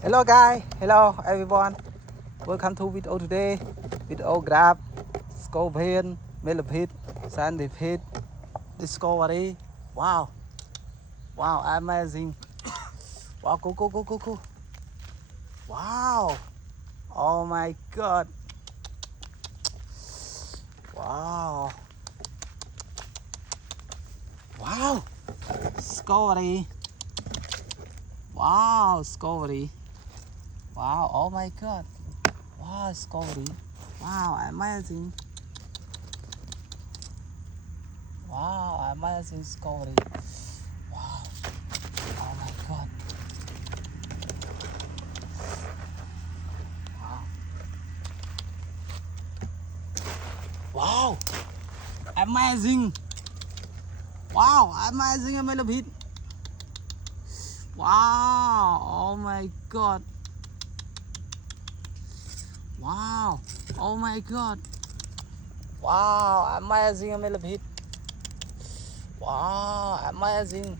Hello guys, hello everyone. Welcome to video today. Video grab, scorpion, millipede, centipede, discovery. Wow, wow, amazing. Wow, cool. Wow, oh my god. Wow, wow, discovery. Wow, discovery. Wow, oh my god. Wow, discovery. Wow, amazing. Wow, amazing discovery. Wow, oh my god. Wow. Wow, amazing. Wow, amazing millipede. Wow, oh my god. Wow, oh my god. Wow, amazing millipede. Wow, amazing.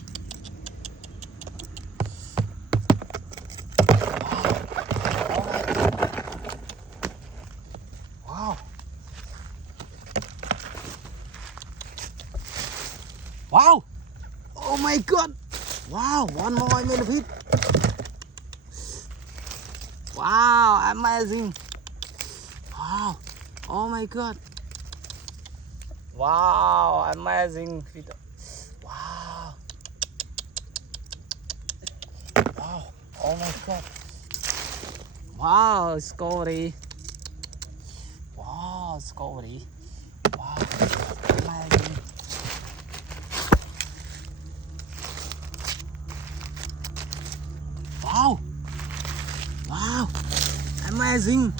Wow, wow, oh my god. Wow, one more millipede. Wow, amazing. Wow, oh my god. Wow, amazing. Wow, wow, oh my god. Wow, discovery. Wow, discovery. Wow, amazing. Wow, wow, amazing.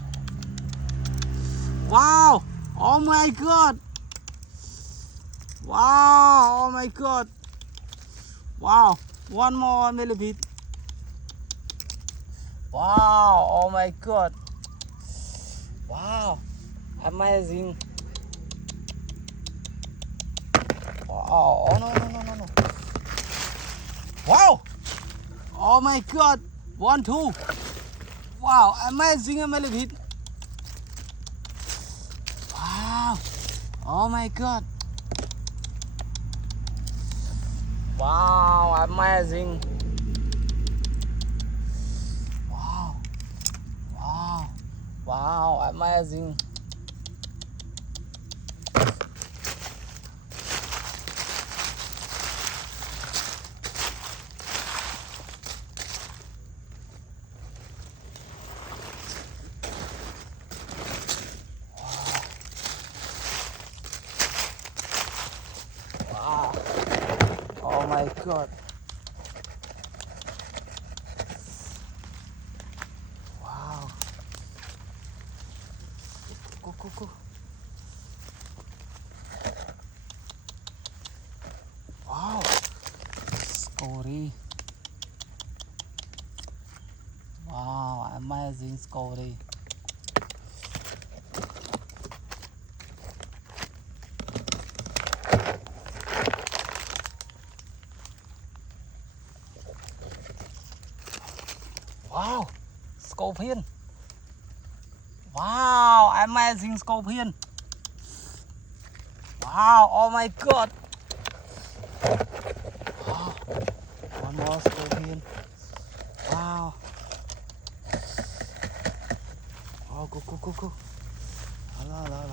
Wow, oh my god. Wow, oh my god. Wow, one more millipede. Wow, oh my god. Wow, amazing. Wow, oh no. Wow, oh my god. 1, 2. Wow, amazing millipede. Wow, oh my god. Wow, amazing. Wow, amazing. Wow, oh my god. Wow. Go. Wow. Story. Wow, amazing story. Wow, scorpion. Wow, amazing scorpion. Wow, oh my god. Wow, one more scorpion. Wow. Oh, go. La.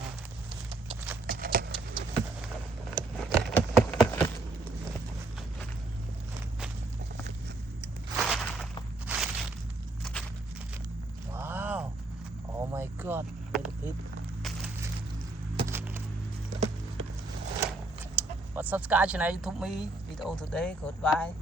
Wow, oh my god, millipede. But subscribe channel YouTube me video today. Goodbye.